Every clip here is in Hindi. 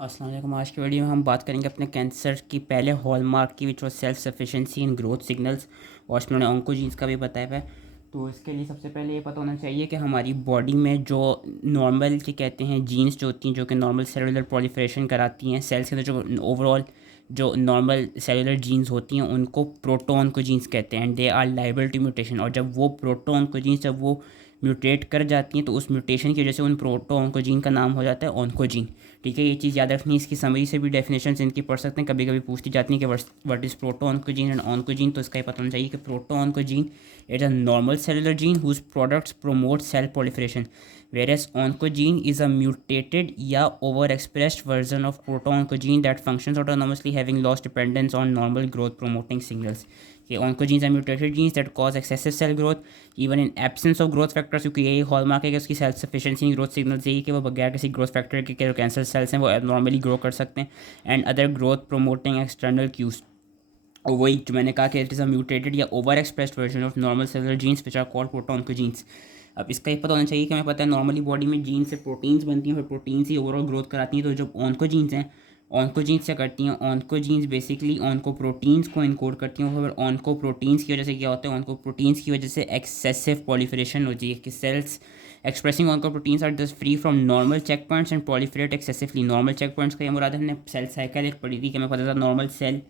अस्सलाम वालेकुम। आज की वीडियो में हम बात करेंगे अपने कैंसर की पहले हॉलमार्क की which was self sufficiency in growth signals, और इसमें उन्होंने ऑन्कोजीन्स का भी बताया हुआ है। तो इसके लिए सबसे पहले ये पता होना चाहिए कि हमारी बॉडी में जो नॉर्मल के कहते हैं जीन्स जो होती हैं, जो कि नॉर्मल सेलुलर प्रोलिफरेशन कराती हैं सेल्स के अंदर, जो ओवरऑल जो नॉर्मल सेलुलर जीन्स होती हैं उनको प्रोटोऑन्कोजीन्स कहते हैं, and they are liable to mutation. और जब वो प्रोटोऑन्कोजीन्स जब वो म्यूटेट कर जाती हैं तो उस म्यूटेशन की वजह से उन प्रोटोऑन्कोजीन का नाम हो जाता है ऑन्कोजीन। ठीक है, ये चीज़ याद रखनी है। इसकी समरी से भी डेफिनेशन इनकी पढ़ सकते हैं, कभी कभी पूछती जाती है कि what is proto oncogene and oncogene. तो इसका ये पता होना चाहिए कि proto oncogene is a normal cellular gene whose products promote cell proliferation, whereas oncogene is a mutated या overexpressed version of proto-oncogene that functions autonomously, having lost dependence on normal growth promoting signals. कि oncogenes are mutated genes that cause excessive cell growth even in absence of growth factors, क्योंकि यही हॉलमार्क है कि उसकी सेल्फ सफिशिएंसी ग्रोथ सिग्नल्स यही कि वो बगैर किसी ग्रोथ फैक्टर के जो कैंसर सेल्स हैं वो नॉर्मली ग्रो कर सकते हैं, and other growth promoting external cues. और वही जो मैंने कहा कि इट इज़ अ म्यूटेटेड या over expressed version of normal cellular genes which are called protooncogenes. अब इसका ये पता होना चाहिए कि हमें पता है नॉर्मली बॉडी में जीन से प्रोटीन्स बनती हैं, फिर प्रोटीन्स ही ओवरऑल ग्रोथ कराती हैं। तो जब ऑन्कोजीन्स हैं, ऑन्कोजीन्स क्या करती हैं, ऑन्कोजीन्स बेसिकली ऑन्कोप्रोटीन्स को इनकोड करती हैं। फिर ऑन्कोप्रोटीन्स की वजह से क्या होता है, ऑन्कोप्रोटीन्स की वजह से एक्सेसिव पॉलीफरेशन होती है कि cells expressing oncoproteins are thus free from normal checkpoints and proliferate excessively। Normal check points का ये मुराद है, हमने सेल साइकिल एक पढ़ी थी कि हमें पता था नॉर्मल सेल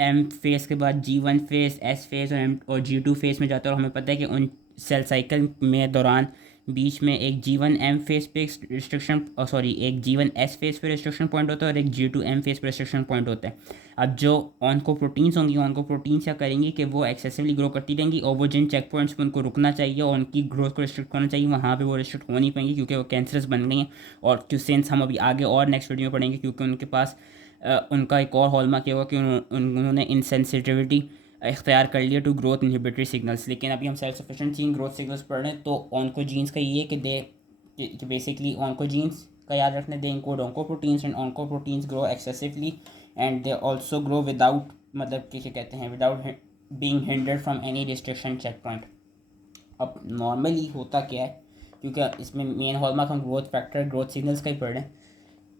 एम फेज़ के बाद G1 फेज़, एस फेज़ और G2 फेज़ में जाता है। और हमें पता है कि उन सेल साइकिल में दौरान बीच में एक G1 एम फेज़ पे रिस्ट्रिक्शन एक G1 एस फेज़ पे रिस्ट्रिक्शन पॉइंट होता है और एक G2 एम फेज़ पे रिस्ट्रिक्शन पॉइंट होता है। अब जो ऑन्कोप्रोटीन्स होंगी, ऑन्कोप्रोटीन्स क्या करेंगी कि वो एक्सेसिवली ग्रो करती रहेंगी, और वो जिन चेक पॉइंट्स पर उनको रुकना चाहिए और उनकी ग्रोथ को रिस्ट्रिक्ट होना चाहिए वहाँ पे वो रिस्ट्रिक्ट हो नहीं पाएंगी, क्योंकि वो कैंसरस बन गई हैं। और क्यों सेंस हम अभी आगे और नेक्स्ट वीडियो में पढ़ेंगे, क्योंकि उनके पास उनका एक और हॉलमार्क ये हुआ कि उन्होंने इनसेंसिटिविटी इख्तियार कर लिया टू ग्रोथ इनहिबिटरी सिग्नल्स। लेकिन अभी हम self sufficiency in growth signals पढ़ रहे हैं। तो ऑन्कोजीन्स का ये कि बेसिकली ऑन्कोजीन्स का याद रखने they encode oncoproteins, and oncoproteins grow excessively and they also grow without, मतलब क्या कहते हैं, without being hindered from any restriction check point. अब नॉर्मली होता क्या है, क्योंकि इसमें मेन हॉलमार्क हम ग्रोथ फैक्टर ग्रोथ सिग्नल्स का ही पढ़ रहे हैं।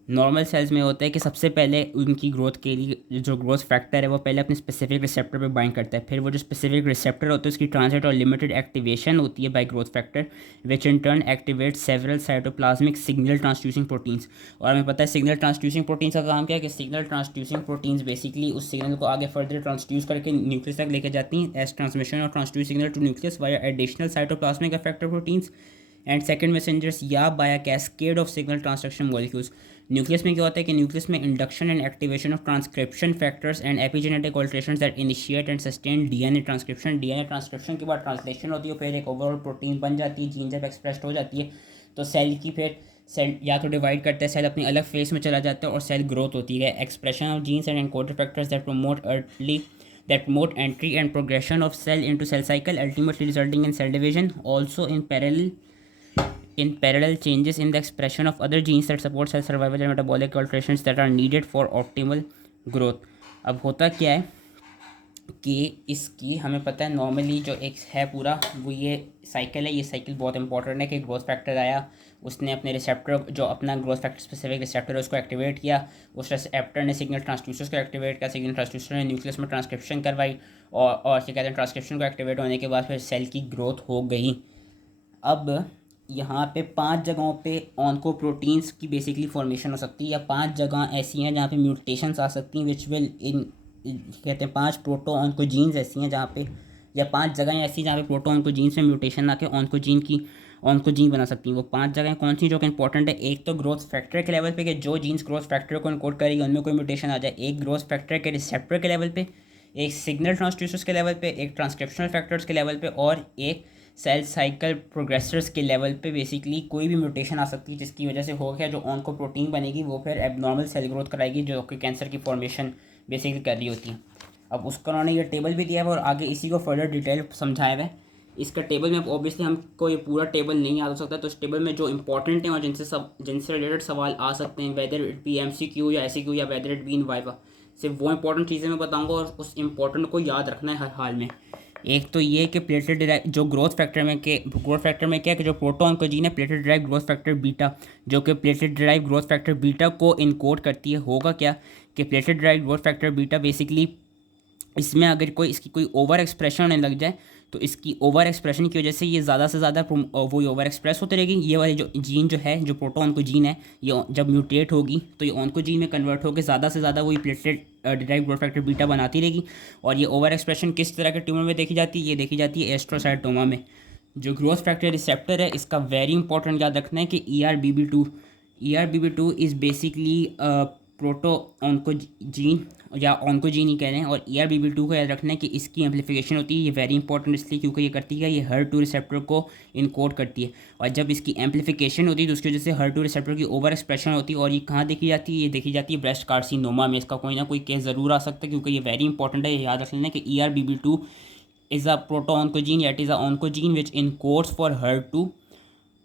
नॉर्मल सेल्स में होता है कि सबसे पहले उनकी ग्रोथ के लिए जो ग्रोथ फैक्टर है वो पहले अपने स्पेसिफिक रिसेप्टर पे बाइंड करता है। फिर वो जो स्पेसिफिक रिसेप्टर होता है उसकी ट्रांजिट और लिमिटेड एक्टिवेशन होती है by growth factor, which in turn activate several cytoplasmic signal transducing proteins. और हमें पता है सिग्नल ट्रांसड्यूसिंग प्रोटीन्स का काम क्या है कि सिग्नल ट्रांसड्यूसिंग प्रोटीन्स बेसिकली उस सिग्नल को आगे फर्दर ट्रांसड्यूस करके न्यूक्लियस तक लेकर जाती हैं एज ट्रांसमिशन और transduce signal to nucleus via additional cytoplasmic effector proteins and second messengers, या by a cascade of signal transduction molecules. Nucleus में क्या होता है कि न्यूक्लियस में induction and activation of transcription factors and epigenetic alterations that initiate and sustain DNA transcription. DNA transcription के बाद ट्रांसलेशन होती है, फिर एक ओवरऑल प्रोटीन बन जाती है, जीन जब एक्सप्रेस्ड हो जाती है तो सेल की फिर सेल या तो डिवाइड करता है, सेल अपनी अलग फेस में चला जाता है और सेल ग्रोथ होती है। Expression of genes and encoder factors that promote entry and progression of cell into cell cycle, ultimately resulting in cell division. Also in parallel changes in the expression of other genes that support cell survival and metabolic alterations that are needed for optimal growth। अब होता क्या है कि इसकी हमें पता है नॉर्मली जो एक है पूरा वो ये साइकिल है। ये साइकिल बहुत इंपॉर्टेंट है कि ग्रोथ फैक्टर आया, उसने अपने रिसेप्टर जो अपना ग्रोथ फैक्टर स्पेसिफिक रिसेप्टर है उसको एक्टिवेट किया, उस रिसेप्टर ने सिग्नल ट्रांसड्यूसर्स को एक्टिवेट किया, सिग्नल ट्रांसड्यूसर ने न्यूक्लियस में ट्रांसक्रिप्शन करवाई, और क्या कहते हैं ट्रांसक्रिप्शन को एक्टिवेट होने के बाद फिर सेल की ग्रोथ हो गई। अब यहाँ पे 5 जगहों पे ऑन्कोप्रोटीन्स की बेसिकली फॉर्मेशन हो सकती है, या 5 जगह ऐसी हैं जहाँ पे म्यूटेशंस आ सकती हैं विच विल इन कहते हैं 5 प्रोटो ऑन्कोजीन्स ऐसी हैं जहाँ पे, या 5 जगह ऐसी जहाँ पे प्रोटो ऑन्कोजीन्स में म्यूटेशन आके ऑन्कोजीन बना सकती हैं। वो 5 जगह कौन सी जो कि इंपॉर्टेंट है, एक तो ग्रोथ फैक्टर के लेवल पे कि जो जीन्स ग्रोथ फैक्टर को इनकोड करेगी उनमें कोई म्यूटेशन आ जाए, एक ग्रोथ फैक्टर के रिसेप्टर के लेवल पे, एक सिग्नल ट्रांसड्यूसर्स के लेवल पे, एक ट्रांसक्रिप्शनल फैक्टर्स के लेवल पे, और एक सेल साइकिल प्रोग्रेसर्स के लेवल पे बेसिकली कोई भी म्यूटेशन आ सकती है जिसकी वजह से हो गया जो ऑन्कोप्रोटीन बनेगी वो फिर एबनॉर्मल सेल ग्रोथ कराएगी जो कि कैंसर की फॉर्मेशन बेसिकली कर रही होती है। अब उसका उन्होंने ये टेबल भी दिया है और आगे इसी को फर्दर डिटेल समझाया हुआ है। इसका टेबल में ऑब्वियसली हमको ये पूरा टेबल नहीं याद हो सकता, तो इस टेबल में जो इंपॉर्टेंट हैं और जिनसे रिलेटेड सवाल आ सकते हैं, वेदर इट बी MCQ या SCQ या whether it be in viva, सिर्फ वो इंपॉर्टेंट चीज़ें मैं बताऊंगा और उस इंपॉर्टेंट को याद रखना है हर हाल में। एक तो ये कि प्लेटलेट डिराइव जो ग्रोथ फैक्टर में क्या है कि जो प्रोटोऑन्कोजीन है platelet derive growth factor beta, जो कि platelet derive growth factor beta को इनकोड करती है। होगा क्या कि platelet derive growth factor beta basically इसमें अगर कोई इसकी कोई ओवर एक्सप्रेशन होने लग जाए तो इसकी ओवर एक्सप्रेशन की वजह से ये ज़्यादा से ज़्यादा वही ओवर एक्सप्रेस होती रहेगी। ये वाली जो जीन जो है जो प्रोटोऑन्कोजीन है ये जब म्यूटेट होगी तो ये ऑन्कोजीन में कन्वर्ट होकर ज़्यादा से ज़्यादा वही platelet derived growth factor beta बनाती रहेगी। और ये ओवर एक्सप्रेशन किस तरह के ट्यूमर में देखी जाती है? ये देखी जाती है एस्ट्रोसाइटोमा में। जो ग्रोथ फैक्टर रिसेप्टर है इसका वेरी इंपॉर्टेंट याद रखना है कि ERBB2 is basically proto oncogene या ऑन्कोजीन ही कह रहे हैं। और ERBB2 को याद रखना है कि इसकी एम्प्लीफिकेशन होती है। ये वेरी इंपॉर्टेंट इसलिए क्योंकि ये करती है ये HER2 रिसेप्टर को इनकोड करती है। और जब इसकी एम्प्लीफिकेशन होती है तो उसकी वजह से HER2 रिसेप्टर की ओवर एक्सप्रेशन होती है। और ये कहाँ देखी जाती है? ये देखी जाती है ब्रेस्ट कार्सिनोमा में। इसका कोई ना कोई केस ज़रूर आ सकता है क्योंकि ये वेरी इंपॉर्टेंट है। ये याद रख लेना कि ERBB2 is a proto oncogene या it is a oncogene which encodes for HER2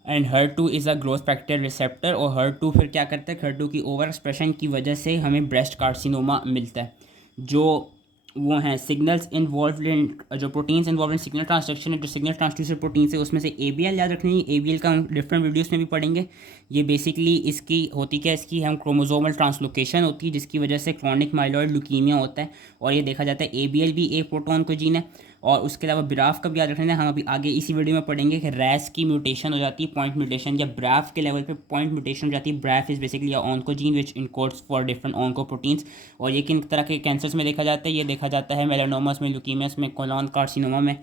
and HER2 is a growth factor receptor. और HER2 फिर क्या करता है? HER2 की ओवर एक्सप्रेशन की वजह से हमें ब्रेस्ट कार्सिनोमा मिलता है। जो वो हैं सिग्नल्स इन्वॉल्व इन जो proteins involve in signal transduction है, जो सिग्नल ट्रांसड्यूसर प्रोटीन्स है उसमें से ABL याद रखनी है। ABL का हम डिफरेंट वीडियोस में भी पढ़ेंगे। ये बेसिकली इसकी होती क्या? इसकी हम क्रोमोसोमल ट्रांसलोकेशन होती है जिसकी वजह से क्रॉनिक माइलॉइड ल्यूकीमिया होता है। और ये देखा जाता है ABL भी एक प्रोटोन को जीन है। और उसके अलावा ब्राफ का भी याद रखना है। हम अभी आगे इसी वीडियो में पढ़ेंगे कि रैस की म्यूटेशन हो जाती है पॉइंट म्यूटेशन, या ब्राफ के लेवल पे पॉइंट म्यूटेशन हो जाती है। BRAF is basically oncogene which encodes for different oncoproteins. और ये किन तरह के कैंसर्स में देखा जाता है? ये देखा जाता है मेलानोमस में, ल्यूकीमियास में, कोलोन कार्सिनोमा में।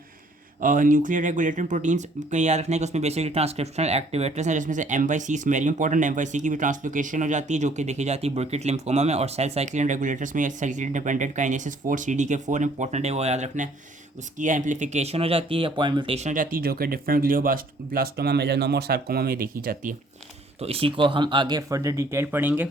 न्यूक्लियर रेगुलेटरी प्रोटीन्स का याद रखना है कि उसमें बेसिकली ट्रांसक्रिप्शनल एक्टिवेटर्स हैं जिसमें से MYC is very important. MYC की भी ट्रांसलोकेशन हो जाती है जो कि देखी जाती है बुर्किट लिम्फोमा में। और सेल साइक्लिन रेगुलेटर्स में cyclin dependent kinesis 4 CDK4 important है, वो याद रखना है। उसकी एम्प्लीफिकेशन हो जाती है या पॉइंट म्यूटेशन हो जाती है जो कि डिफरेंट ग्लियोब्लास्टोमा, मेलानोमा और सार्कोमा में देखी जाती है। तो इसी को हम आगे फर्दर डिटेल पढ़ेंगे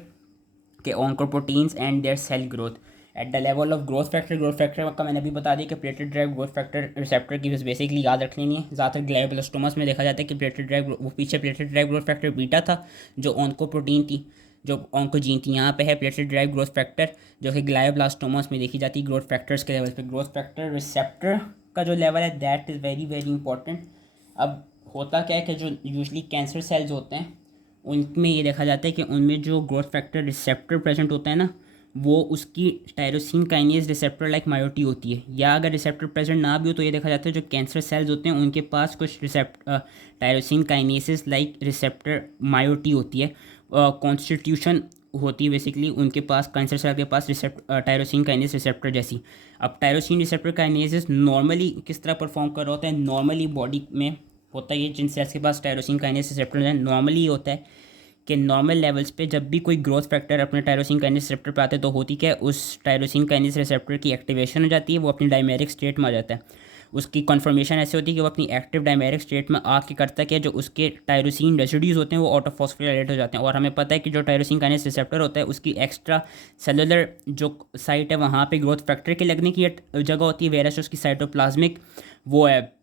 कि oncoproteins and their cell growth at the level of growth factor का मैंने अभी बता दिया कि platelet derived growth factor receptor की बेसिकली याद रख लेनी है। ज़्यादातर ग्लायोब्लास्टोमस में देखा जाता है कि platelet derived growth factor beta था जो ऑन्कोप्रोटीन थी, जो ऑन्कोजीन थी। यहाँ पे है प्लेटलेट ड्राइव ग्रोथ फैक्टर जो कि ग्लायोब्लास्टोमस में देखी जाती है ग्रोथ फैक्टर्स के लेवल पे। ग्रोथ फैक्टर रिसेप्टर का जो लेवल है that is very very important. अब होता क्या है कि जो यूजली कैंसर सेल्स होते हैं उनमें ये देखा जाता है कि उनमें जो ग्रोथ फैक्टर रिसेप्टर प्रेजेंट होता है ना वो उसकी टायरोसिन काइनेज रिसेप्टर लाइक मायोटी होती है। या अगर रिसेप्टर प्रेजेंट ना भी हो तो ये देखा जाता है जो कैंसर सेल्स होते हैं उनके पास कुछ टायरोसिन काइनेसिस लाइक रिसेप्टर मायोटी होती है, कॉन्स्टिट्यूशन होती है बेसिकली उनके पास, कैंसर सेल के पास टायरोसिन काइनेस रिसेप्टर जैसी। अब टायरोसिन रिसेप्टर काइनेसिस नॉर्मली किस तरह परफॉर्म कर रहा होता है? नॉर्मली बॉडी में होता है ये जिन सेल्स के पास टायरोसिन काइनेस रिसेप्टर है नॉर्मली ये होता है कि नॉर्मल लेवल्स पे जब भी कोई ग्रोथ फैक्टर अपने टायरोसिन काइनेस रिसेप्टर पे आते हैं तो होती क्या है? उस टायरोसिन काइनेस रिसेप्टर की एक्टिवेशन हो जाती है, वो अपनी डायमेरिक स्टेट में आ जाता है। उसकी कन्फर्मेशन ऐसे होती है कि वो अपनी एक्टिव डायमेरिक स्टेट में आके करता है कि जो उसके टायरोसिन रेसिड्यूज होते हैं वो ऑटोफॉस्फोराइलेट हो जाते हैं। और हमें पता है कि जो टायरोसिन काइनेस रिसेप्टर होता है उसकी एक्स्ट्रा सेलुलर जो साइट है वहाँ पे ग्रोथ फैक्टर के लगने की जगह होती है, वेरस उसकी साइटोप्लाज्मिक वो है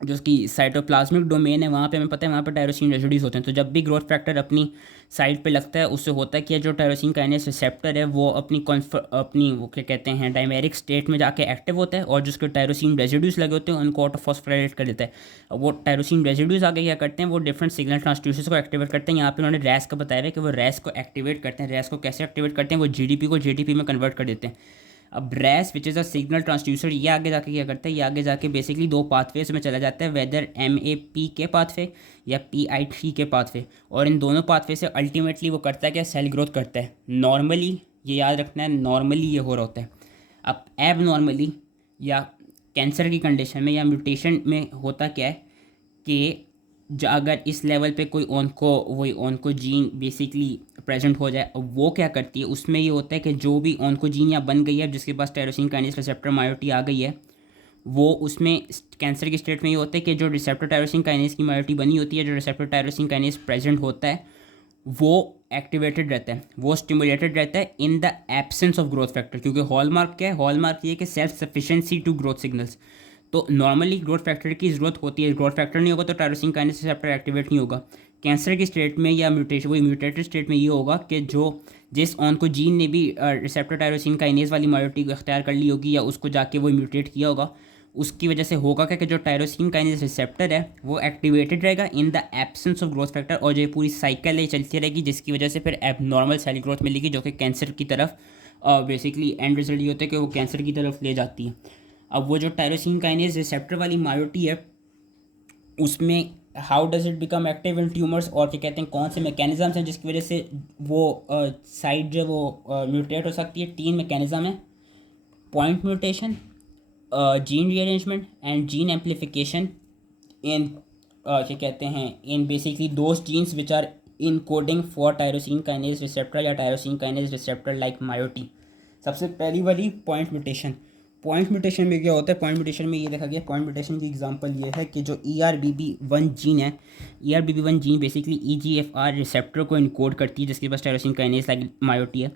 जो उसकी साइटोप्लाज्मिक डोमेन है वहाँ पे हमें पता है वहाँ पे टायरोसिन रेसिड्यूज होते हैं। तो जब भी ग्रोथ फैक्टर अपनी साइड पे लगता है उससे होता है कि जो टायरोसिन काइनेस रिसेप्टर है वो अपनी वो क्या कहते हैं डायमेरिक स्टेट में जाके एक्टिव होता है और जो उसके टायरोसिन रेसिड्यूज लगे होते हैं उनको ऑटोफॉस्फोराइलेट कर देता है। अब वो टायरोसिन रेसिड्यूज आगे क्या करते हैं? वो डिफरेंट सिग्नल ट्रांसड्यूसर्स को एक्टिवेट करते हैं। यहाँ पे उन्होंने रैस का बताया है कि वो रैस को एक्टिवेट करते हैं। रैस को कैसे एक्टिवेट करते हैं? वो GDP को JDP में कन्वर्ट कर देते हैं। अब RAS which is a signal transducer ये आगे जाके क्या करता है? ये आगे जाके बेसिकली दो पाथवेज में चला जाता है, वेदर MAP के पाथवे या PI3 के पाथवे। और इन दोनों पाथवे से अल्टीमेटली वो करता है क्या? सेल ग्रोथ करता है। नॉर्मली ये याद रखना है नॉर्मली ये हो रहा होता है। अब एब नॉर्मली या कैंसर की कंडीशन में या म्यूटेशन में होता क्या है कि अगर इस लेवल पे कोई ऑन्कोजीन बेसिकली प्रेजेंट हो जाए, वो क्या करती है उसमें ये होता है कि जो भी ऑन्कोजीन या बन गई है जिसके पास टायरोसिन काइनेस रिसेप्टर मायोटी आ गई है वो उसमें कैंसर की स्टेट में ये होता है कि जो रिसेप्टर टायरोसिन काइनेस की मायोटी बनी होती है, जो रिसेप्टर टायरोसिन काइनेस प्रेजेंट होता है वो एक्टिवेटेड रहता है, वो स्टिमुलेटेड रहता है in the absence of growth factor. क्योंकि हॉलमार्क क्या है? हॉलमार्क ये कि self sufficiency to growth signals. तो नॉर्मली ग्रोथ फैक्टर की ज़रूरत होती है, ग्रोथ फैक्टर नहीं होगा तो टायरोसिन काइनेस रिसेप्टर एक्टिवेट नहीं होगा। कैंसर की स्टेट में या म्यूटेशन वही म्यूटेटेड स्टेट में ये होगा कि जो जिस ऑन्कोजीन ने भी रिसेप्टर टायरोसिन काइनेस वाली मायोटी को अख्तियार कर ली होगी या उसको जाके वो म्यूटेट किया होगा उसकी वजह से होगा क्या कि जो टायरोसिन काइनेज रिसेप्टर है वो एक्टिवेटेड रहेगा इन the absence of growth factor, और जो ये पूरी साइकिल है चलती रहेगी, जिसकी वजह से फिर एबनॉर्मल सेल ग्रोथ मिलेगी, जो कि कैंसर की तरफ बेसिकली एंड रिजल्ट ये होता है कि वो कैंसर की तरफ ले जाती है। अब वो जो टायरोसिन काइनेज रिसेप्टर वाली मायोटी है उसमें how does it become active in tumours, और क्या कहते हैं कौन से मैकेनिज्म्स हैं जिसकी वजह से वो साइड जो वो म्यूटेट हो सकती है। 3 मैकेनिज्म है: point mutation, gene rearrangement and gene amplification in क्या कहते हैं in basically those genes which are encoding for tyrosine kinase receptor या टायरोसिन काइनेज रिसेप्टर लाइक मायोटी। सबसे पहली वाली पॉइंट म्यूटेशन। पॉइंट म्यूटेशन में क्या होता है? पॉइंट म्यूटेशन में ये देखा गया, पॉइंट म्यूटेशन की एग्जांपल ये है कि जो ERBB1 जीन है, ERBB1 gene basically EGFR receptor को इनकोड करती है, जिसके पास टायरोसिन काइनेज लाइक मायोटी है।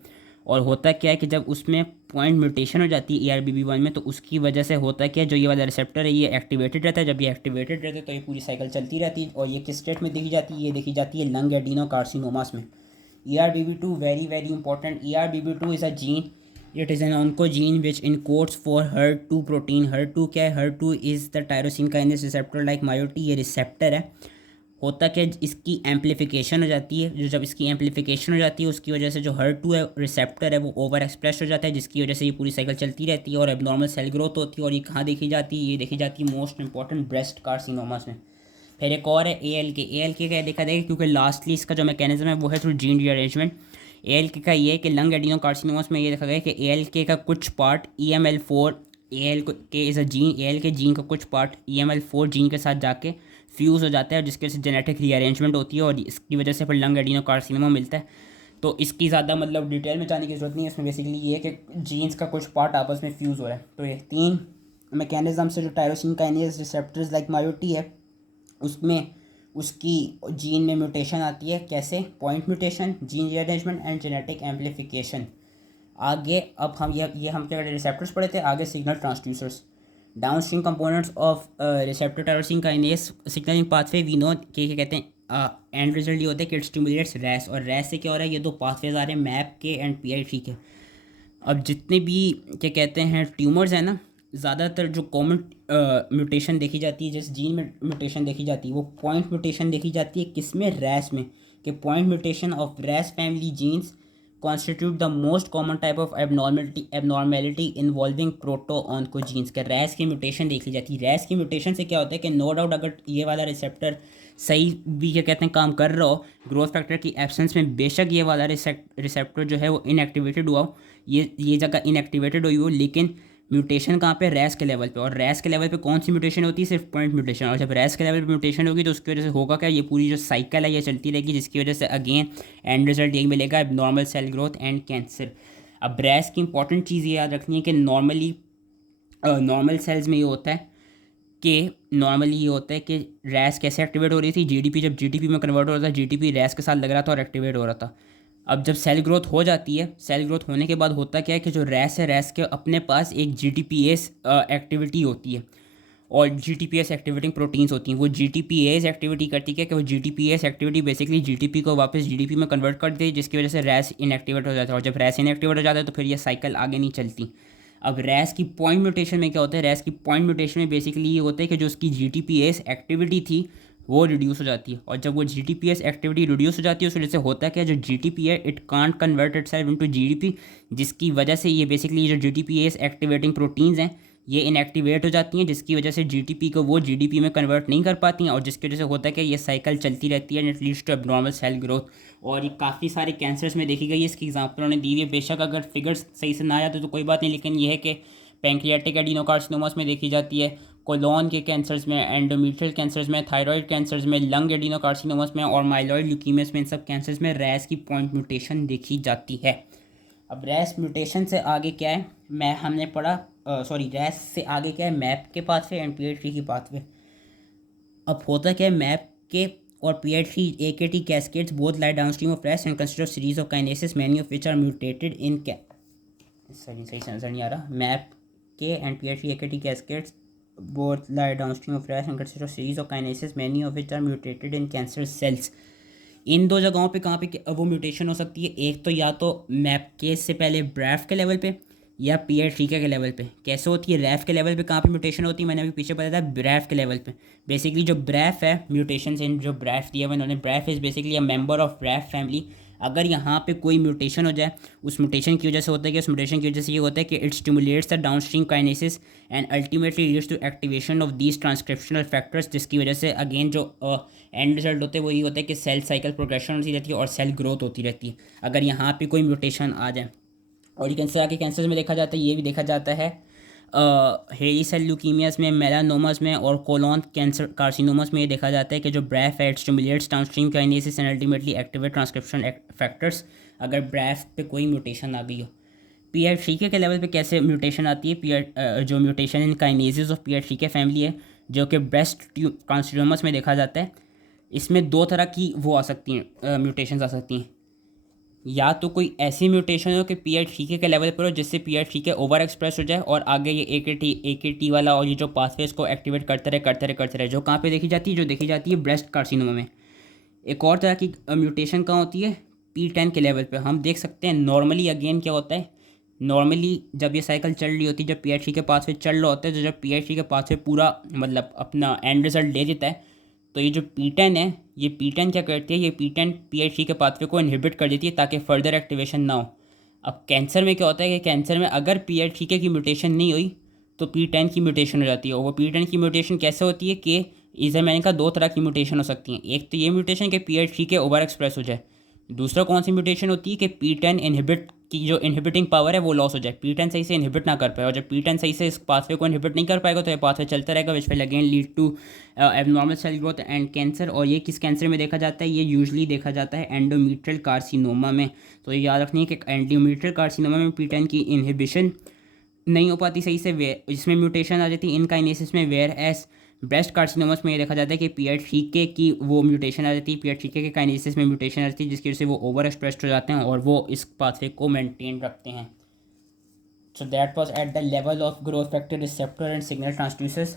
और होता क्या है कि जब उसमें पॉइंट म्यूटेशन हो जाती है ERBB1 में, तो उसकी वजह से होता है क्या, जो ये वाला रिसेप्टर है ये एक्टिवेटेड रहता है। जब ये एक्टिवेटेड रहता है तो ये पूरी साइकिल चलती रहती है। और ये किस स्टेट में देखी जाती है? ये देखी जाती है लंग एडिनो कार्सिनोमास में। ERBB2 very very important. ERBB2 is a gene, it is an oncogene which encodes for HER2 protein. HER2 क्या है? HER2 is the tyrosine kinase receptor like मायोटी। ये रिसेप्टर है। होता क्या, इसकी एम्पलीफिकेशन हो जाती है। जो जब इसकी एम्पलीफिकेशन हो जाती है उसकी वजह से जो HER2 है रिसेप्टर है वो ओवर एक्सप्रेस हो जाता है, जिसकी वजह से ये पूरी साइकिल चलती रहती है और एबनॉर्मल सेल ग्रोथ होती है। और ये कहाँ देखी जाती है? ये देखी जाती है मोस्ट इंपॉर्टेंट ब्रेस्ट कार्सिनोमास में। फिर एक और है ALK क्या देखा जाएगा, क्योंकि लास्टली इसका जो मैकेनिज्म है वो है थ्रू जीन रीअरेंजमेंट। ALK का ये है कि लंग एडिनो कार्सिनोमास में ये देखा गया कि ALK का कुछ part EML4, ALK is a gene, ALK gene का कुछ पार्ट EML4 जीन के साथ जाके फ्यूज़ हो जाता है, जिसकी वजह से जेनेटिक रीअरेंजमेंट होती है और इसकी वजह से फिर लंग एडिनो कार्सिनोमा मिलता है। तो इसकी ज़्यादा मतलब डिटेल में जाने की ज़रूरत नहीं है। इसमें बेसिकली ये है कि जीन्स का कुछ पार्ट आपस में फ्यूज़ हो रहा है। तो ये 3 मैकेनिज्म से जो टायरोसिन काइनेज रिसेप्टर्स लाइक मायोटी है उसमें उसकी जीन में म्यूटेशन आती है। कैसे? Point mutation, gene rearrangement and genetic amplification. आगे अब हम ये हम क्या रिसेप्टर्स पढ़े थे, आगे signal transducers. Downstream components of receptor tyrosine kinase signalling pathway we know के क्या कहते हैं एंड रिजल्ट ये होता है कि इट स्टिमुलेट्स रैस। और रैस से क्या हो रहा है? ये 2 पाथवेज आ रहे हैं, मैप के एंड PI3 के। अब जितने भी क्या कहते हैं ट्यूमर्स हैं ना, ज़्यादातर जो कॉमन म्यूटेशन देखी जाती है, जिस जीन में म्यूटेशन देखी जाती है वो पॉइंट म्यूटेशन देखी जाती है। किस में? रैस में। कि point mutation of RAS family genes constitute the most common type of abnormality involving proto-oncogenes. के रैस की म्यूटेशन देखी जाती है। रैस की म्यूटेशन से क्या होता है कि नो डाउट अगर ये वाला रिसेप्टर सही भी क्या कहते हैं काम कर रहा हो ग्रोथ फैक्टर की एब्सेंस में, बेशक ये वाला रिसेप्टर जो है वो इनएक्टिवेटेड हुआ हो, ये जगह इनएक्टिवेटेड हुई हो, लेकिन म्यूटेशन कहाँ पे? रैस के लेवल पे। और रैस के लेवल पे कौन सी म्यूटेशन होती है? सिर्फ पॉइंट म्यूटेशन। और जब रैस के लेवल पे म्यूटेशन होगी तो उसकी वजह से होगा क्या? ये पूरी जो साइकिल है ये चलती रहेगी, जिसकी वजह से अगेन एंड रिजल्ट यही मिलेगा, abnormal cell growth and cancer. अब रैस की इंपॉर्टेंट चीज़ ये याद रखनी है कि नॉर्मल सेल्स में ये होता है कि रैस कैसे एक्टिवेट हो रही थी? जीडीपी, जब जीडीपी में कन्वर्ट हो रहा था, जीडीपी रैस के साथ लग रहा था और एक्टिवेट हो रहा था। अब जब सेल ग्रोथ हो जाती है, सेल ग्रोथ होने के बाद होता क्या है कि जो रैस है, रैस के अपने पास एक GTPase एक्टिविटी होती है और GTPase एक्टिवेटिंग प्रोटीन्स होती हैं। वो GTPase एक्टिविटी करती है कि वो GTPase एक्टिविटी बेसिकली GTP को वापस GDP में कन्वर्ट कर देती है, जिसकी वजह से रैस इनएक्टिवेट हो जाता है। और जब रैस इनएक्टिवेट हो जाता है तो फिर ये साइकिल आगे नहीं चलती। अब रैस की पॉइंट म्यूटेशन में क्या होता है? रैस की पॉइंट म्यूटेशन में बेसिकली ये होता है कि जो उसकी GTPase एक्टिविटी थी वो रिड्यूस हो जाती है। और जब वो GTPase एक्टिविटी रिड्यूस हो जाती है उस वजह से होता है कि जो GTP है it can't convert itself into GDP, जिसकी वजह से ये बेसिकली जो GTPase एक्टिवेटिंग प्रोटीन्स हैं ये इनएक्टिवेट हो जाती हैं, जिसकी वजह से GTP को वो GDP में कन्वर्ट नहीं कर पाती हैं, और जिसकी वजह से होता है कि ये साइकिल चलती रहती है and it leads to abnormal cell growth. और ये काफ़ी सारे कैंसर्स में देखी गई है। इसकी एग्जांपल उन्होंने दी हुई है। बेशक अगर फिगर्स सही से ना आया तो कोई बात नहीं, लेकिन यह है कि पैंक्रियाटिक एडिनोकार्सिनोमास में देखी जाती है, कोलोन के कैंसर्स में, एंडोमेट्रियल कैंसर्स में, थायराइड कैंसर्स में, लंग एडिनोकार्सिनोमास में और माइलॉइड ल्यूकीमियास में, इन सब कैंसर्स में रैस की पॉइंट म्यूटेशन देखी जाती है। अब रैस म्यूटेशन से आगे क्या है? हमने पढ़ा रैस से आगे क्या है? मैप के पाथवे एंड PI3 की पाथवे। अब होता क्या है? मैप के और PI3 AKT cascades both lie downstream of RAS and consider series of kinases many of which are mutated in सही से नजर नहीं आ रहा। मैप के and PI3 AKT cascades both lie downstream of RAS and consist of series of kinases many of which are mutated in cancer cells। इन 2 जगहों पे कहाँ पे वो म्यूटेशन हो सकती है? एक तो या तो मैप के से पहले ब्रैफ के लेवल पे, या PI3K के लेवल पे। कैसे होती है? रैफ के लेवल पे कहाँ पे म्यूटेशन होती है? मैंने अभी पीछे बताया था, ब्रैफ के लेवल पे। बेसिकली जो ब्रैफ है, म्यूटेशन इन जो ब्रैफ दिया हुआ इन्होंने, BRAF is basically a member of BRAF family. अगर यहाँ पे कोई म्यूटेशन हो जाए, उस म्यूटेशन की वजह से होता है कि उस म्यूटेशन की वजह से ये होता है कि it stimulates the downstream kinases and ultimately leads to activation of these transcriptional factors, जिसकी वजह से अगेन जो एंड रिजल्ट होते हैं वो ये होता है कि सेल साइकिल प्रोग्रेशन होती रहती है और सेल ग्रोथ होती रहती है अगर यहाँ पे कोई म्यूटेशन आ जाए। और ये कैंसर आके कैंसर में देखा जाता है, ये भी देखा जाता है हेरी सेल ल्यूकीमियास में, मेलानोमास में और कोलोन कैंसर कार्सिनोमास में। ये देखा जाता है कि जो ब्रैफ है it stimulates downstream kinases and ultimately activate transcription factors अगर ब्रैफ पे कोई म्यूटेशन आ गई हो। PI3K के लेवल पे कैसे म्यूटेशन आती है? जो mutation in kinesis of PI3K family है जो कि ब्रेस्ट कार्सिनोमास में देखा जाता है, इसमें दो तरह की वो आ सकती हैं, म्यूटेशंस आ सकती हैं। या तो कोई ऐसी म्यूटेशन हो कि PI3K के लेवल पर हो जिससे PI3K ओवर एक्सप्रेस हो जाए और आगे ये AKT वाला और ये जो पाथवेज को एक्टिवेट करते रहे, जो कहाँ पे देखी जाती है? जो देखी जाती है ब्रेस्ट कार्सिनोमा में। एक और तरह की म्यूटेशन कहाँ होती है? P10 के लेवल पे। हम देख सकते हैं नॉर्मली अगेन क्या होता है, नॉर्मली जब ये साइकिल चल रही होती है, जब PI3K पाथवे चल रहा होता है, तो जब PI3K पाथवे पूरा मतलब अपना एंड रिजल्ट दे देता है, तो ये जो P10 है, ये P10 क्या करती है? ये P10 PI3 के पाथवे को इनहिबिट कर देती है ताकि फर्दर एक्टिवेशन ना हो। अब कैंसर में क्या होता है कि कैंसर में अगर PI3K की म्यूटेशन नहीं हुई तो P10 की म्यूटेशन हो जाती है। और वो P10 की म्यूटेशन कैसे होती है कि इसे मैंने कहा दो तरह की म्यूटेशन हो सकती हैं। एक तो ये म्यूटेशन कि PI3K ओवर एक्सप्रेस हो जाए, दूसरा कौन सी म्यूटेशन होती है कि P10 इनहिबिट की जो इनहिबिटिंग पावर है वो लॉस हो जाए, P10 सही से इनहिबिट ना कर पाए। और जब P10 सही से इस पाथवे को इनहिबिट नहीं कर पाएगा तो ये पाथवे चलता रहेगा, which will again lead to abnormal cell growth and cancer. और ये किस कैंसर में देखा जाता है? ये यूजुअली देखा जाता है एंडोमेट्रियल कार्सिनोमा में। तो ये याद रखनी है कि एंडोमेट्रियल कार्सिनोमा में P10 की इनहिबिशन नहीं हो पाती सही से, वे इसमें म्यूटेशन आ जाती है इन काइनेसिस में। वेयर एस ब्रेस्ट कार्सिनोमस में ये देखा जाता है कि PI3K की वो म्यूटेशन आ जाती है, PI3K के काइनेसिस में म्यूटेशन आ जाती है जिसकी वजह से वो ओवर एक्सप्रेस्ड हो जाते हैं और वो इस पाथवे को मेंटेन रखते हैं। सो that was at the level of growth factor receptor and signal transducers.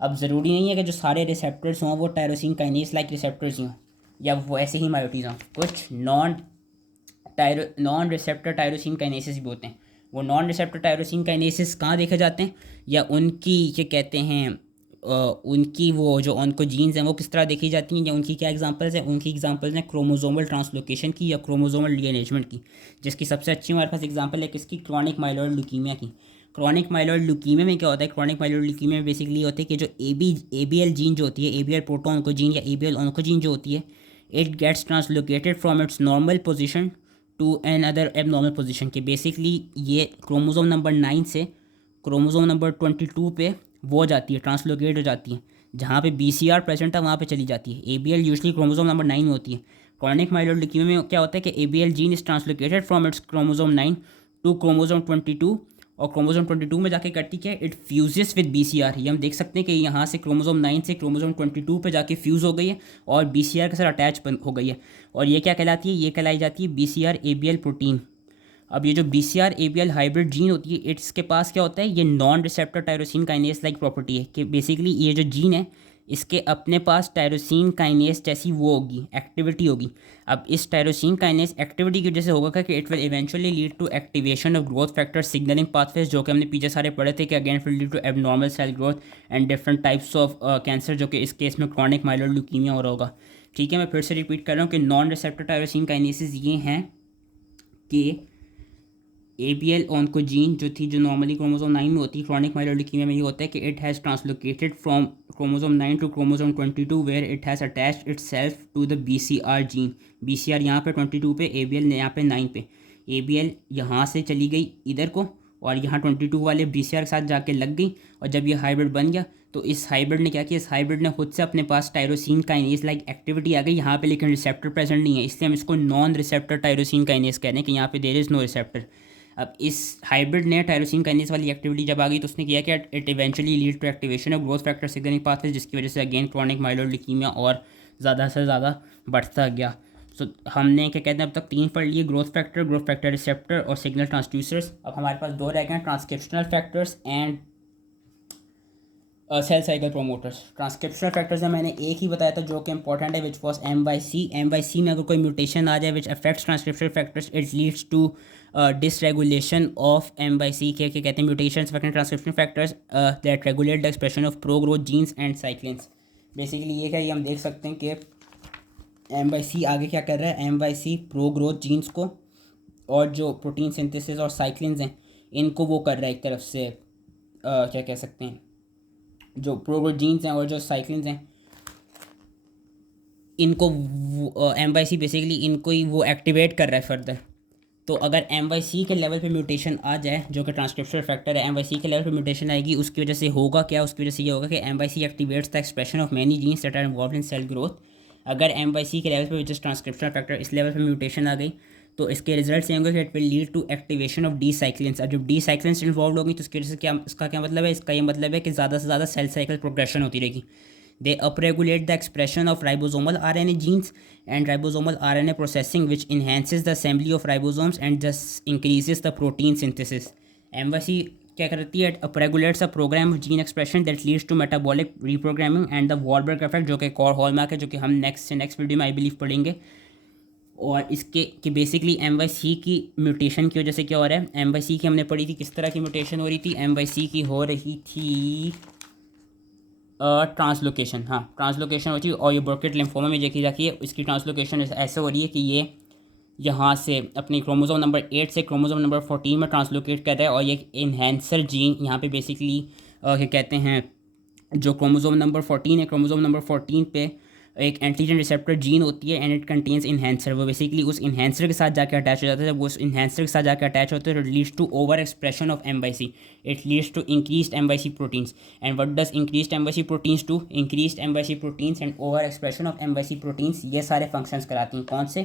अब ज़रूरी नहीं है कि जो सारे रिसेप्टर्स हों वो टायरोसिन काइनेस लाइक रिसेप्टर्स हों या वो ऐसे ही मायोटीज़ हों। कुछ नॉन रिसेप्टर टायरोसिन काइनेसिस भी होते हैं। वो नॉन रिसेप्टर टायरोसिन काइनेसिस कहाँ देखे जाते हैं या उनकी क्या कहते हैं, उनकी वो जो ऑन्कोजीन्स हैं वो किस तरह देखी जाती हैं या उनकी क्या एग्जांपल्स हैं? उनकी एग्जांपल्स हैं क्रोमोसोमल ट्रांसलोकेशन की या क्रोमोसोमल रीअरेंजमेंट की, जिसकी सबसे अच्छी हमारे पास एग्जांपल है किसकी? क्रॉनिक माइलॉइड ल्यूकीमिया की। क्रॉनिक माइलॉइड ल्यूकीमिया में क्या होता है? क्रॉनिक माइलॉइड ल्यूकीमिया में बेसिकली होता है कि जो ABL जीन जो होती है, ABL प्रोटो ऑन्कोजीन या ABL ऑन्कोजीन जो होती है, it gets translocated from its normal position to another abnormal position के। बेसिकली ये क्रोमोसोम नंबर 9 से क्रोमोसोम नंबर 22 पे वो हो जाती है, ट्रांसलोकेट हो जाती है। जहाँ पे BCR प्रेजेंट था वहाँ पे चली जाती है। ABL यूजली क्रोमोसोम नंबर 9 में होती है। क्रॉनिक माइलॉइड ल्यूकीमिया में क्या होता है कि ABL gene is translocated from its chromosome 9 to chromosome 22 और क्रोमोसोम 22 में जाके करती क्या है? It fuses with BCR। ये हम देख सकते हैं कि यहाँ से क्रोमोसोम 9 से क्रोमोसोम 22 पे जाके फ्यूज़ हो गई है और BCR के साथ अटैच हो गई है। और ये क्या कहलाती है? ये कहलाई जाती है BCR ABL प्रोटीन। अब ये जो BCR ABL हाइब्रिड जीन होती है, इसके पास क्या होता है? ये non receptor tyrosine kinase like property है कि बेसिकली ये जो जीन है इसके अपने पास टायरोसिन काइनेस जैसी वो होगी, एक्टिविटी होगी। अब इस टायरोसिन काइनेस एक्टिविटी की वजह से होगा कि it will eventually lead to activation of growth factor signalling pathways, जो कि हमने पीछे सारे पढ़े थे कि again will lead to abnormal cell growth and different types of cancer, जो कि इस केस में क्रॉनिक माइलॉइड ल्यूकीमिया हो रहा होगा। ठीक है, मैं फिर से रिपीट कर रहा हूँ कि नॉन रिसेप्टर टायरोसिन काइनेसिस ये हैं कि ABL ऑन्कोजीन जो थी, जो नॉर्मली क्रोमोसोम 9 में होती है, क्रॉनिक माइलॉइड ल्यूकीमिया में ये होता है कि it has translocated from chromosome 9 to chromosome 22 where it has attached itself to the BCR gene. BCR यहाँ पे 22 पे, ABL यहाँ पे 9 पे। ABL यहाँ से चली गई इधर को और यहाँ 22 वाले BCR के साथ जाके लग गई और जब ये हाइब्रिड बन गया तो इस हाइब्रिड ने क्या किया? इस हाइब्रिड ने खुद से अपने पास टायरोसिन काइनेस लाइक एक्टिविटी आ गई यहाँ पे, लेकिन रिसेप्टर प्रेजेंट नहीं है, इसलिए हम इसको नॉन रिसेप्टर टायरोसिन काइनेस कह रहे हैं कि यहाँ पे देयर इज़ नो रिसेप्टर। अब इस हाइब्रिड ने टायरोसिन काइनेस वाली एक्टिविटी जब आ गई तो उसने किया कि it eventually lead to activation of growth factor signalling pathway, जिसकी वजह से अगेन क्रॉनिक माइलॉइड ल्यूकीमिया और ज़्यादा से ज़्यादा बढ़ता गया। सो हमने क्या कहते हैं अब तक 3 पढ़ लिए, ग्रोथ फैक्टर रिसेप्टर और सिग्नल ट्रांसड्यूसर्स। अब हमारे पास 2 रह गए हैं, transcriptional factors and cell cycle promoters. Transcriptional factors में मैंने एक ही बताया था जो कि इंपॉर्टेंट है, which was M Y C में अगर कोई म्यूटेशन आ जाए which affects transcriptional factors, it leads to dysregulation of M Y C के कहते हैं mutations affecting transcriptional factors that regulate the expression of pro growth genes and cyclins. Basically ये क्या, ये हम देख सकते हैं कि एम बाई सी आगे क्या कर रहा है, M Y C pro growth genes को और जो प्रोटीन सिंथेसिस और साइक्लिन्स हैं इनको वो कर रहा है एक तरफ से, क्या कह सकते हैं, जो प्रो ग्रोथ जीन्स हैं और जो साइक्लिन्स हैं इनको एम बाई सी बेसिकली इनको ही वो एक्टिवेट कर रहा है फर्दर। तो अगर एम बाई सी के लेवल पे म्यूटेशन आ जाए जो कि ट्रांसक्रिप्शनल फैक्टर है, एम बाई सी के लेवल पे म्यूटेशन आएगी, उसकी वजह से होगा क्या, उसकी वजह से ये होगा कि M Y C activates the expression of many genes that are involve in cell growth. अगर एम बाई सी के लेवल पे विच इज ट्रांसक्रिप्शनल फैक्टर इस लेवल पे म्यूटेशन आ गई तो इसके रिजल्ट ये होंगे कि it will lead to activation of D cyclins. अब जब डी साइक्लिन्स इन्वॉल्व होगी तो उसकी वजह से क्या, इसका क्या मतलब है, इसका ये मतलब है कि ज़्यादा से ज़्यादा सेल साइकिल प्रोग्रेशन होती रहेगी। They upregulate the expression of ribosomal RNA genes and ribosomal RNA processing, which enhances the assembly of ribosomes and thus increases the protein synthesis. MYC क्या करती है, upregulates a program of gene expression that leads to metabolic reprogramming and the Wahlberg effect, जो कि एक और हॉलमार्क है जो कि हम नेक्स्ट वीडियो में आई बिलीव पढ़ेंगे। और इसके कि बेसिकली एम बाई सी की म्यूटेशन की वजह से क्या हो रहा है, एम बाई सी की हमने पढ़ी थी किस तरह की म्यूटेशन हो रही थी, एम बाई सी की हो रही थी ट्रांसलोकेशन। हाँ, ट्रांसलोकेशन होती है और ये बर्केट लिम्फोमा में देखी जाती है। इसकी ट्रांसलोकेशन ऐसे हो रही है कि ये यहाँ से अपनी क्रोमोसोम नंबर 8 से क्रोमोसोम नंबर 14 में ट्रांसलोकेट कर रहा है और ये इन्हेंसर जीन यहाँ पे बेसिकली क्या कहते हैं, जो क्रोमोसोम नंबर 14 है, क्रोमोसोम नंबर 14 पे एक एंटीजन रिसेप्टर जीन होती है एंड इट कंटेन्स इन्हेंसर। वो बेसिकली उस इन्हेंसर के साथ जाकर अटैच हो जाता है। जब वो उस इन्हेंसर के साथ जाकर अटैच होते हैं तो it leads to over expression of M Y C, it leads to increased M Y C proteins. And what does increased M Y C proteins to, increased M Y C proteins and over expression of M Y C proteins. ये सारे फंक्शंस कराती हैं कौन से,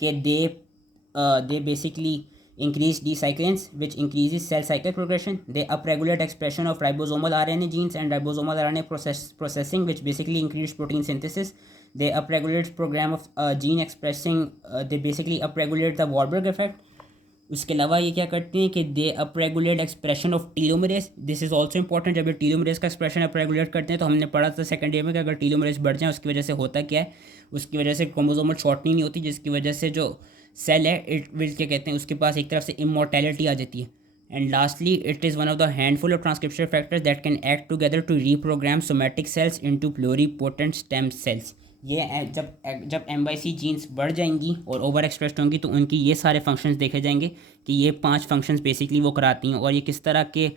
कि they basically increase D cyclins which increases cell cycle progression. They upregulate expression of ribosomal RNA genes and ribosomal RNA processing which basically increase protein synthesis. They upregulate program of gene expressing, they basically upregulate the Wahlberg effect. उसके अलावा ये क्या करती हैं कि they upregulate expression of telomerase. This is also important. जब ये टीलोमरेज का एक्सप्रेशन अपरेगुलेट करते हैं तो हमने पढ़ा था सेकंड ईयर में कि अगर टीलोमरेज बढ़ जाए उसकी वजह से होता क्या है, उसकी वजह से क्रोमोसोमल शॉर्टनिंग नहीं होती, जिसकी वजह से जो सेल है इट विल क्या कहते हैं उसके पास एक तरफ से इमोर्टैलिटी आ जाती है। And lastly it is one of the handful of transcription factors that can act together to reprogram somatic cells into pluripotent stem cells. ये जब एम बाई सी जीन्स बढ़ जाएंगी और ओवर एक्सप्रेस्ड होंगी तो उनकी ये सारे फंक्शंस देखे जाएंगे कि ये 5 फंक्शंस बेसिकली वो कराती हैं। और ये किस तरह के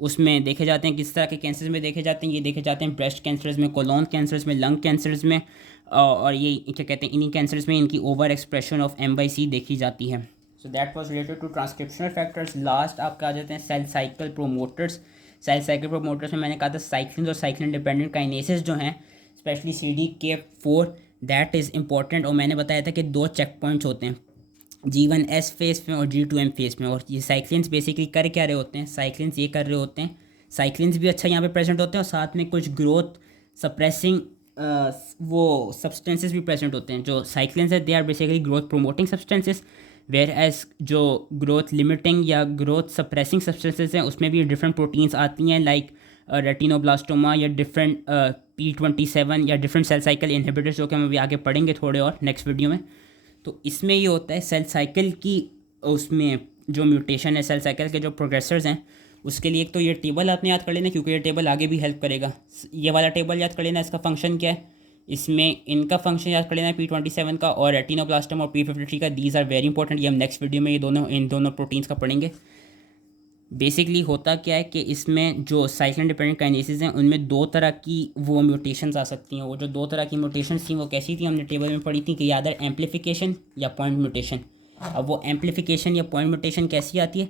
उसमें देखे जाते हैं, किस तरह के कैंसर्स में देखे जाते हैं, ये देखे जाते हैं ब्रेस्ट कैंसर्स में, कोलोन कैंसर्स में, लंग कैंसर्स में, और ये क्या कहते हैं इन्हीं कैंसर्स में इनकी over expression of M Y C देखी जाती है। So that was related to transcriptional factors. Last आपका आ जाते हैं cell cycle promoters. Cell cycle promoters में मैंने कहा था साइक्लिन और साइक्लिन डिपेंडेंट काइनेसिस जो हैं, specially CDK4, that is important. और मैंने बताया था कि 2 चेक पॉइंट्स होते हैं, G1S फेस में और G2M फेस में। और ये साइक्लिन्स बेसिकली कर क्या रहे होते हैं, साइक्लिन्स ये कर रहे होते हैं, साइक्लिन्स भी अच्छा यहाँ पे प्रेजेंट होते हैं और साथ में कुछ ग्रोथ सप्रेसिंग वो सब्सटेंसेस भी प्रेजेंट होते हैं। जो साइक्लिन्स है they are basically growth promoting substances, whereas जो ग्रोथ लिमिटिंग या ग्रोथ सप्रेसिंग सब्सटेंसेस हैं उसमें भी डिफरेंट प्रोटीन्स आती हैं, लाइक रेटिनोब्लास्टोमा या डिफरेंट P27 या डिफरेंट सेल साइकिल इनहिबिटर्स, जो कि हम अभी आगे पढ़ेंगे थोड़े और नेक्स्ट वीडियो में। तो इसमें ये होता है सेल साइकिल की, उसमें जो म्यूटेशन है सेल साइकिल के जो प्रोग्रेसर्स हैं उसके लिए एक तो ये टेबल आपने याद कर लेना, क्योंकि ये टेबल आगे भी हेल्प करेगा। ये वाला टेबल याद कर लेना, इसका फंक्शन क्या है, इसमें इनका फंक्शन याद कर लेना P27 का और रेटिनोब्लास्टम और P53 का। These are very important. ये हम नेक्स्ट वीडियो में इन दोनों प्रोटीन्स का पढ़ेंगे। बेसिकली होता क्या है कि इसमें जो साइक्लिन डिपेंडेंट काइनेसिस हैं उनमें 2 तरह की वो म्यूटेशंस आ सकती हैं। वो जो 2 तरह की म्यूटेशंस थी वो कैसी थी, हमने टेबल में पढ़ी थी कि यादर एम्पलीफिकेशन या पॉइंट म्यूटेशन। अब वो एम्पलीफिकेशन या पॉइंट म्यूटेशन कैसी आती है,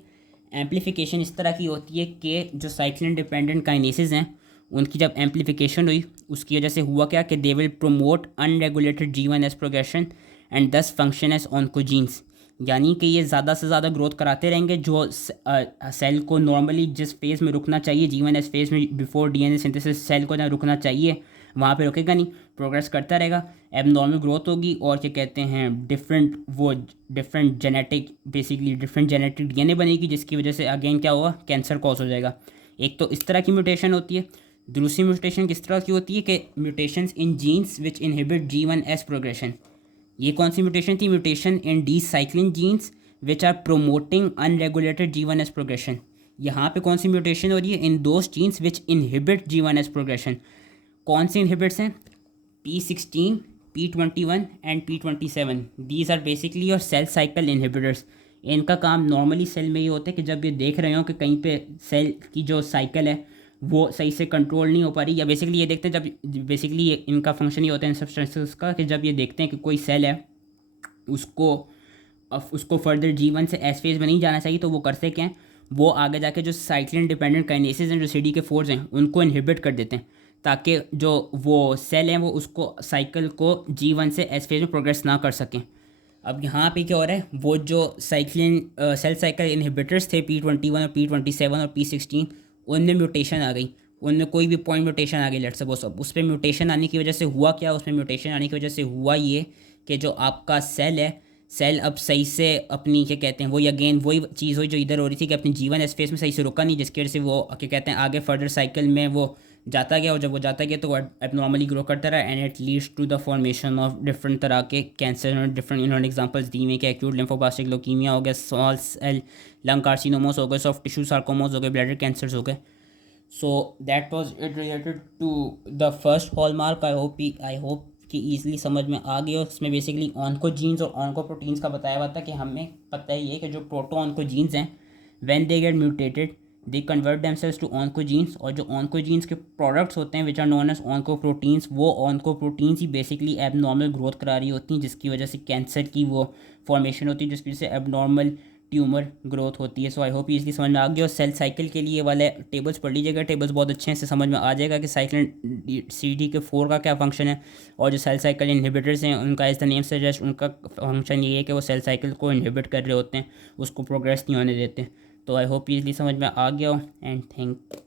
एम्पलीफिकेशन इस तरह की होती है कि जो साइक्लिन डिपेंडेंट काइनेसिस हैं उनकी जब एम्पलीफिकेशन हुई उसकी वजह से हुआ क्या कि they will promote unregulated G1S progression and दस फंक्शन एज ऑन्कोजीन्स। यानी कि ये ज़्यादा से ज़्यादा ग्रोथ कराते रहेंगे, जो सेल को नॉर्मली जिस फेज़ में रुकना चाहिए G1S फेज़ में बिफोर DNA सिंथेसिस सेल को जहाँ रुकना चाहिए वहाँ पे रुकेगा नहीं, प्रोग्रेस करता रहेगा, एबनॉर्मल ग्रोथ होगी और क्या कहते हैं different genetic basically different genetic DNA बनेगी, जिसकी वजह से अगेन क्या होगा, कैंसर कॉज हो जाएगा। एक तो इस तरह की म्यूटेशन होती है। दूसरी म्यूटेशन किस तरह की होती है कि mutations in genes which inhibit G1S progression. ये कौन सी म्यूटेशन थी? Mutation in D cyclin genes which are promoting unregulated G1S progression. यहाँ पे कौन सी म्यूटेशन हो रही है? In those genes which inhibit G1S progression. कौन से इनहिबिट्स हैं? P16, P21 and P27। These are basically your cell cycle inhibitors. इनका काम नॉर्मली सेल में ये होता है कि जब ये देख रहे हो कि कहीं पे सेल की जो साइकिल है वो सही से कंट्रोल नहीं हो पा रही, या बेसिकली ये देखते हैं जब बेसिकली इनका फंक्शन ये होता है इन सब्सटेंसेस का कि जब ये देखते हैं कि कोई सेल है उसको फर्दर G1 से एस फेज में नहीं जाना चाहिए, तो वो करते क्या हैं, वो आगे जाके जो साइक्लिन डिपेंडेंट काइनेसिस हैं, जो CD4 हैं, उनको इनहिबिट कर देते हैं ताकि जो वो सेल हैं वो उसको साइकिल को G1 से एस फेज में प्रोग्रेस ना कर सकें। अब यहाँ पे क्या हो रहा है, वो जो साइक्लिन सेल साइकिल इनहिबिटर्स थे P21 और P27 और P16, उनमें म्यूटेशन आ गई, उनमें कोई भी पॉइंट म्यूटेशन आ गई लेट्स सपोज। अब उस पर म्यूटेशन आने की वजह से हुआ क्या? उसमें म्यूटेशन आने की वजह से हुआ ये कि जो आपका सेल है, सेल अब सही से अपनी क्या कहते हैं, वही अगेन वही चीज़ हुई जो इधर हो रही थी कि अपनी G1 स्पेस में सही से रुका नहीं, जिसकी वजह से वो क्या कहते हैं आगे फर्दर साइकिल में वो जाता गया, और जब वो जाता गया तो अब नॉर्मली ग्रो करता रहा, and it leads to the formation of different तरह के कैंसर और डिफरेंट इन्होंने एग्जांपल्स दी हुई कि एक्यूट लिम्फोब्लास्टिक ल्यूकीमिया हो गया, स्मॉल सेल लंग कार्सिनोमोस हो गए, सॉफ्ट टिश्यू सार्कोमोस हो गए, ब्लैडर कैंसर्स हो गए। So that was it related to the first hallmark. I hope कि ईजिली समझ में आ गया। इसमें बेसिकली ऑन्कोजीन्स और ऑन्कोप्रोटीन्स का बताया हुआ था कि हमें पता ही है कि जो प्रोटो ऑन्कोजीन्स हैं when they get mutated they convert themselves to oncogenes, और जो ऑन्कोजीन्स के प्रोडक्ट्स होते हैं which are known as oncoproteins, वो ऑन्कोप्रोटीन्स ही बेसिकली एबनॉर्मल ग्रोथ करा रही होती हैं, जिसकी वजह से कैंसर की वो फॉर्मेशन होती है, जिसकी वजह से एबनॉर्मल ट्यूमर ग्रोथ होती है। सो आई होप इसलिए समझ में आ गया। और सेल साइकिल के लिए वाले टेबल्स पढ़ लीजिएगा, टेबल्स बहुत अच्छे हैं, इससे समझ में आ जाएगा कि साइक्लिन CD4 का क्या फंक्शन है, और जो सेल साइकिल इनहिबिटर्स हैं उनका एज द नेम सजेस्ट उनका फंक्शन ये है कि वो सेल साइकिल को इनहिबिट कर रहे होते हैं, उसको प्रोग्रेस नहीं होने देते। तो आई होप इसलिए समझ में आ गया हो, एंड थैंक